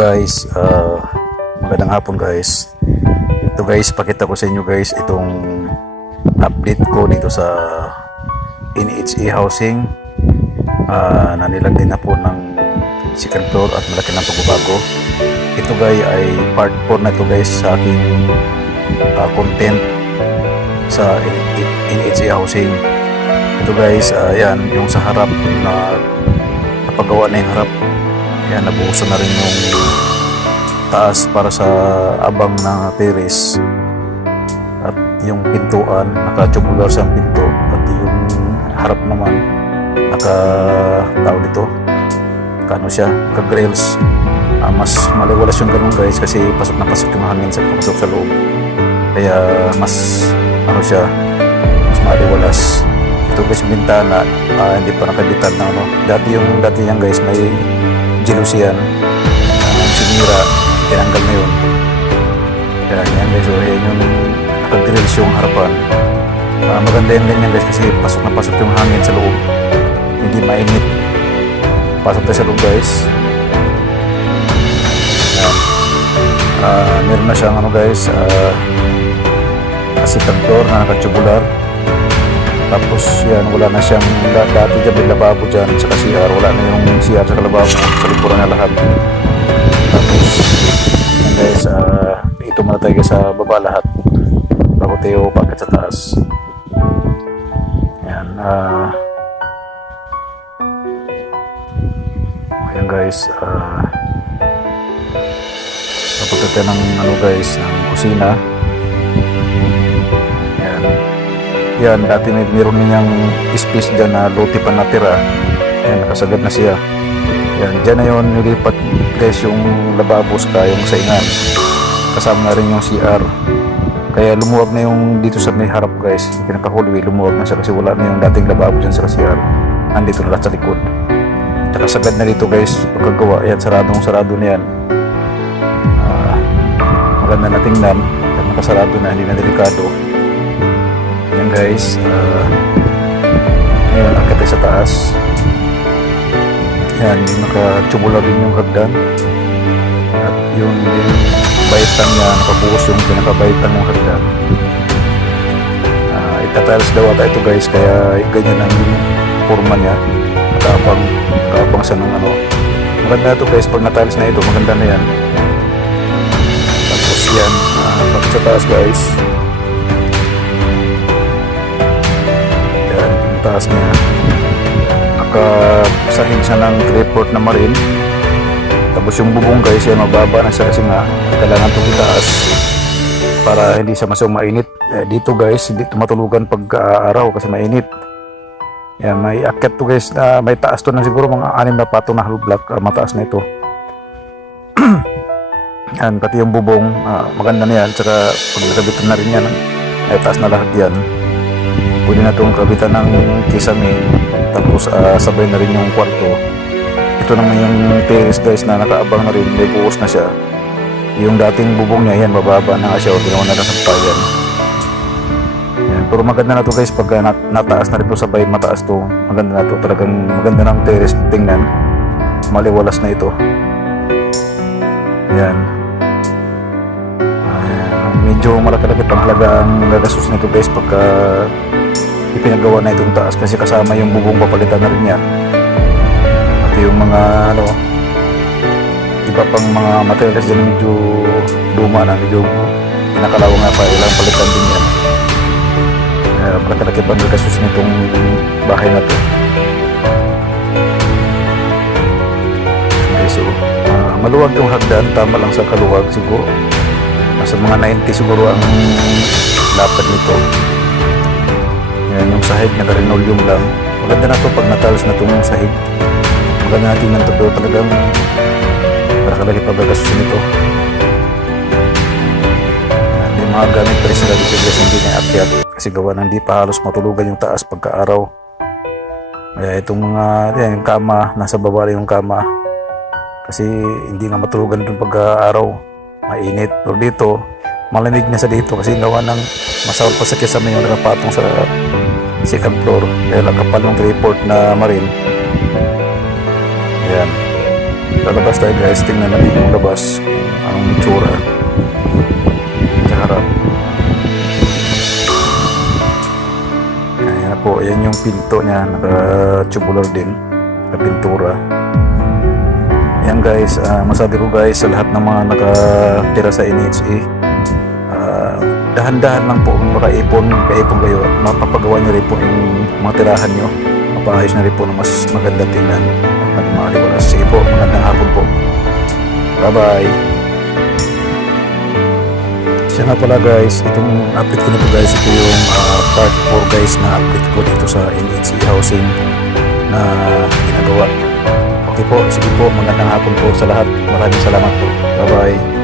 Guys, magandang hapon guys. Ito guys, pakita ko sa inyo guys itong update ko dito sa NHA housing na nilagay na po ng second floor at malaki ng pagbabago. Ito guys ay part 4 na ito guys sa aking content sa NHA housing. Ito guys, yan yung sa harap na napagawa na yung harap. Yan, nabuhusan na rin yung taas para sa abang na terrace. At yung pintuan, naka-tubular sa pinto. At yung harap naman, naka-tao dito. Kano siya, naka-grills. Mas maliwalas yung ganun guys kasi pasok na pasok yung hangin sa papasok sa loob. Kaya mas, siya, mas maliwalas. Ito guys, bintana, hindi pa nakabitan na Dati yan guys, may jelusian sinira, tinanggal na yun. Yan guys, so yan yung nakagrills yung harapan. Maganda yan ganyan guys kasi pasok na pasok yung hangin sa loob, hindi mainit. Pasok tayo sa loob guys. Meron na siyang guys, second floor na naka-tubular. Tapos yan, wala na siyang dati dyan may lababo dyan sa CR, wala na yung CR sa lababo, sa likuran na lahat. Tapos yan guys, ito muna tayo sa baba lahat bago tayo pagkat sa taas. Yan, ayan guys, napunta tayo ng guys, ng kusina. Yan, dati meron niyang space dyan na lote pa natira. Yan, nakasagad na siya. Yan, dyan na yun nilipat guys yung lababo sa yung saingan. Kasama na rin yung CR. Kaya lumuwag na yung dito sa may harap guys. Yung pinaka-hallway, lumuwag na siya kasi wala na yung dating lababo dyan sa CR. Nandito na lahat sa likod. Nakasagad na dito guys, pagkagawa. Yan, sarado na yan. Maganda na tingnan. Nakasarado na, hindi na delikado. Yan guys, ngayon akit tayo sa taas. Yan, yung naka-tubular din yung hagdan. At yung din baitan niya, nakabuhos yung pinaka-baitan ng hagdan. Itatiles daw ata ito guys, kaya ganyan ang forma niya. Nakabang siya ng maganda ito guys, pag natiles na ito, maganda na yan. Tapos yan, pag sa taas guys, taas niya, nakasahin siya ng report na marine. Tapos yung bubong guys, yan mababa na siya kasi nga kailangan itong itaas para hindi siya masyadong mainit. Dito guys, hindi matulugan pag araw kasi mainit. Yan, may akyat to guys, may taas to na siguro mga 6 na pato na hollow block, mataas na ito. Yan, pati yung bubong, maganda na yan. Tsaka pag nakabitan na rin yan, ay taas na lahat yan. Pwede na itong kabitan ng kisame. Tapos sabay na rin yung kwarto. Ito naman yung terrace guys na nakaabang na rin, may buhos na siya. Yung dating bubong niya, yan bababa na siya o ginawa na lang sa payan. Yan, pero maganda na to guys pag nataas na rin to, sabay mataas to. Maganda na to, talagang maganda ng terrace tingnan. Maliwalas na ito. Yan. Medyo malaki-laki pang halaga ang gagastos nito guys pagka ipinagawa na itong taas kasi kasama yung bubong, papalitan na rin yan. At yung mga iba pang mga material kasi dyan medyo luma na, medyo pinakalawang nga pa, ilang palitan din yan. Malaki-laki pang gagastos nitong bahay na to. Okay, so maluwag yung hagdan, tama lang sa kaluwag siguro. Nasa mga 90 siguro ang lapad nito. Yan, yung sahig na linoleum lang. Maganda na to pag natalos na itong sahig. Maganda natin ng to, pero talagang malakalaki pagagasos nito. Yan, yung mga gamit pa rin sila dito guys, hindi na akyat kasi gawa na hindi pa halos matulugan yung taas pagka-araw. Kaya itong mga yung kama, nasa baba yung kama kasi hindi nga matulugan itong pagka-araw. Mainit. Pero dito, malamig na sa dito kasi gawa ng masawag pa sa kisame yung nakapatong sa second floor. Kaya lang kapal ng report na marine. Ayan. lalabas tayo guys, tingnan natin yung labas kung anong itsura sa harap. Ayan po, ayan yung pinto niya, naka-tubular din, naka-pintura. Ayan guys, masabi ko guys sa lahat ng mga nakatira sa NHA, dahan-dahan lang po kung makaipon kayo, mapapagawa nyo rin po yung mga tirahan nyo, mapaayos na rin po na mas maganda tingnan at maging maliwalas. Sige po, magandang hapon po. Bye bye. Siya nga pala guys, itong update ko na po guys, ito yung part 4 guys na update ko dito sa NHA housing na ginagawa. Okay po, sige po, magandang hapon po sa lahat. Maraming salamat po. Bye bye.